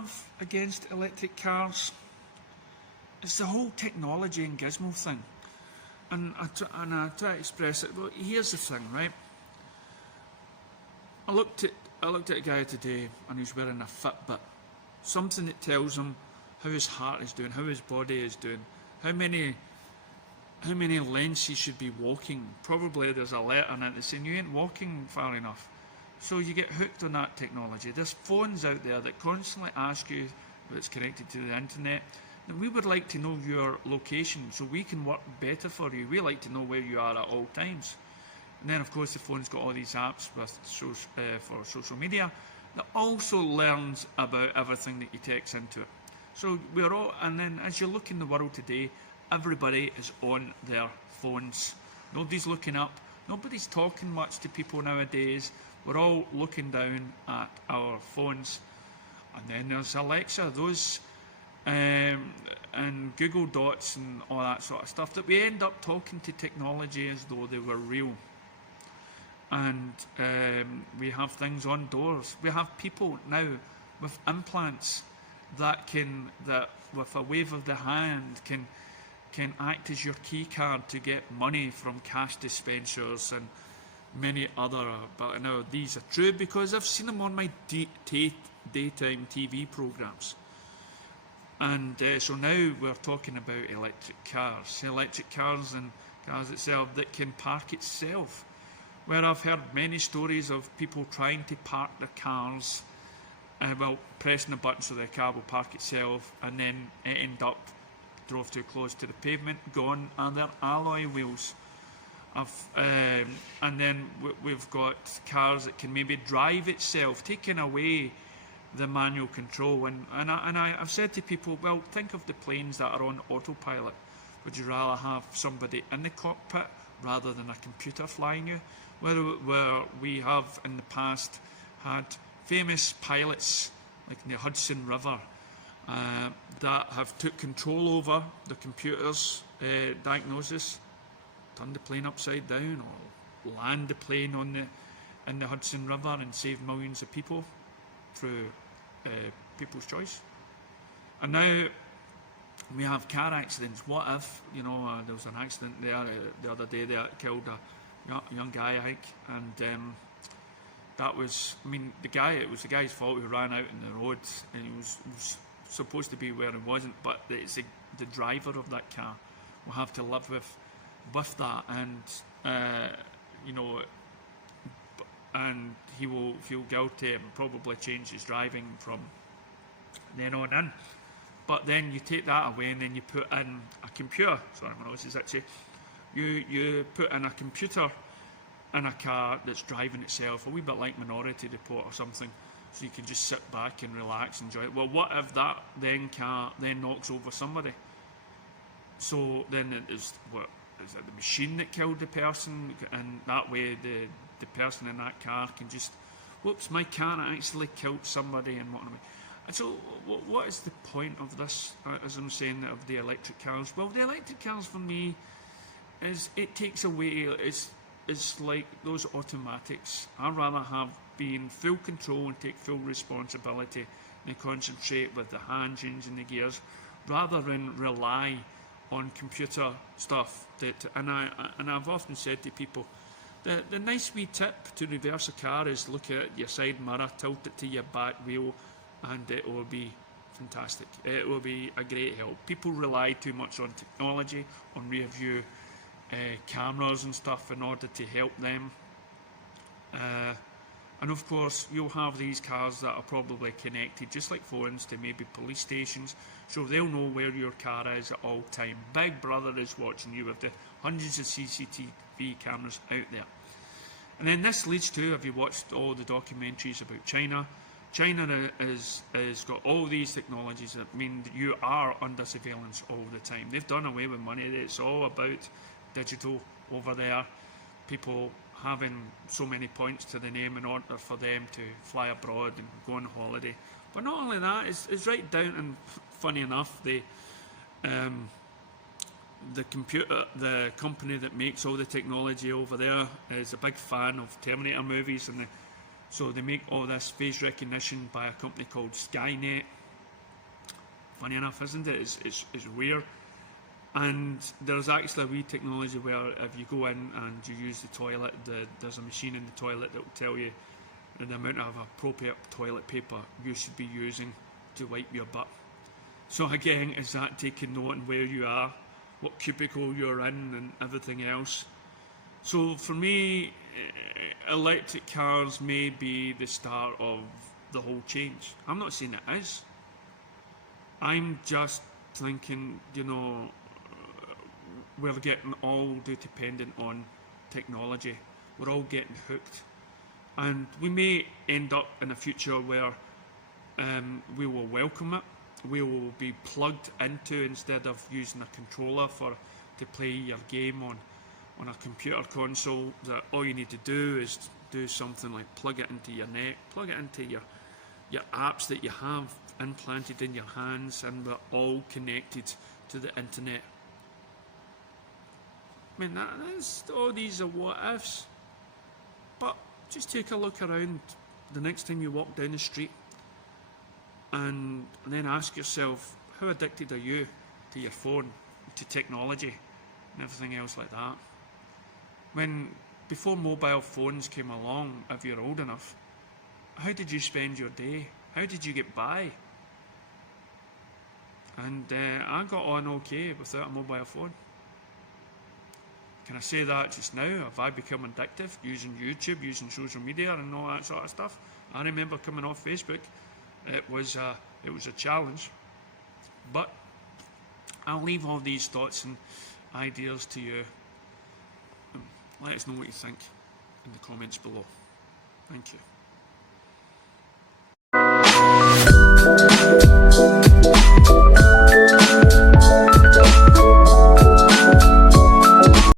have against electric cars is the whole technology and gizmo thing. And I try to express it. Well, here's the thing, right? I looked at a guy today and he's wearing a Fitbit. Something that tells him how his heart is doing, how his body is doing, how many lengths he should be walking. Probably there's a letter in it that's saying you ain't walking far enough. So you get hooked on that technology. There's phones out there that constantly ask you if it's connected to the internet. And we would like to know your location so we can work better for you. We like to know where you are at all times. And then of course the phone's got all these apps for social media that also learns about everything that you text into it. So we're all, and then as you look in the world today, everybody is on their phones. Nobody's looking up. Nobody's talking much to people nowadays. We're all looking down at our phones. And then there's Alexa, those and Google Dots and all that sort of stuff, that we end up talking to technology as though they were real. And we have things on doors. We have people now with implants that with a wave of the hand can act as your key card to get money from cash dispensers and many other. But now these are true because I've seen them on my daytime TV programs. And so now we're talking about electric cars and cars itself that can park itself. Where I've heard many stories of people trying to park their cars, pressing a button so their car will park itself, and then it end up drove too close to the pavement, gone, and their alloy wheels. And then we've got cars that can maybe drive itself, taking away the manual control. And I've said to people, well, think of the planes that are on autopilot. Would you rather have somebody in the cockpit rather than a computer flying you? Where we have in the past had famous pilots like in the Hudson River that have took control over the computer's diagnosis, turn the plane upside down or land the plane in the Hudson River and save millions of people through people's choice. And now we have car accidents. What if, there was an accident there the other day that killed a young guy, I think, and that was, it was the guy's fault. He ran out in the road and he was supposed to be where he wasn't, but it's the driver of that car will have to live with that, and and he will feel guilty and probably change his driving from then on in. But then you take that away and then you put in a computer. Sorry, my nose is itchy. You put in a computer in a car that's driving itself, a wee bit like Minority Report or something, so you can just sit back and relax and enjoy it. Well, what if that car then knocks over somebody? So then is it the machine that killed the person? And that way the person in that car can just, whoops, my car actually killed somebody and whatnot. And so what is the point of this, as I'm saying, of the electric cars? Well, the electric cars for me is it takes away, it's like those automatics. I'd rather have be in full control and take full responsibility and concentrate with the hand changing the gears rather than rely on computer stuff. And I've often said to people, the nice wee tip to reverse a car is look at your side mirror, tilt it to your back wheel, and it will be fantastic. It will be a great help. People rely too much on technology, on rear view cameras and stuff in order to help them. And of course, you'll have these cars that are probably connected, just like phones, to maybe police stations, so they'll know where your car is at all time. Big Brother is watching you with the hundreds of CCTV cameras out there. And then this leads to, have you watched all the documentaries about China? China has got all these technologies that mean that you are under surveillance all the time. They've done away with money. It's all about digital over there. People having so many points to the name in order for them to fly abroad and go on holiday. But not only that, it's right down, and funny enough, the company that makes all the technology over there is a big fan of Terminator movies, and so they make all this face recognition by a company called Skynet, funny enough, isn't it? It's weird. And there's actually a wee technology where if you go in and you use the toilet, there's a machine in the toilet that will tell you the amount of appropriate toilet paper you should be using to wipe your butt. So again, is that taking note on where you are, what cubicle you're in and everything else. So for me, electric cars may be the start of the whole change. I'm not saying it is. I'm just thinking, we're getting all too dependent on technology. We're all getting hooked. And we may end up in a future where we will welcome it. We will be plugged into, instead of using a controller to play your game on a computer console, that all you need to do is do something like plug it into your neck, plug it into your apps that you have implanted in your hands, and we're all connected to the internet. I mean, all these are what ifs. But just take a look around the next time you walk down the street and then ask yourself, how addicted are you to your phone, to technology and everything else like that? Before mobile phones came along, if you're old enough, how did you spend your day? How did you get by? And I got on okay without a mobile phone. Can I say that just now? Have I become addictive using YouTube, using social media and all that sort of stuff? I remember coming off Facebook. It was a challenge. But I'll leave all these thoughts and ideas to you. Let us know what you think in the comments below. Thank you.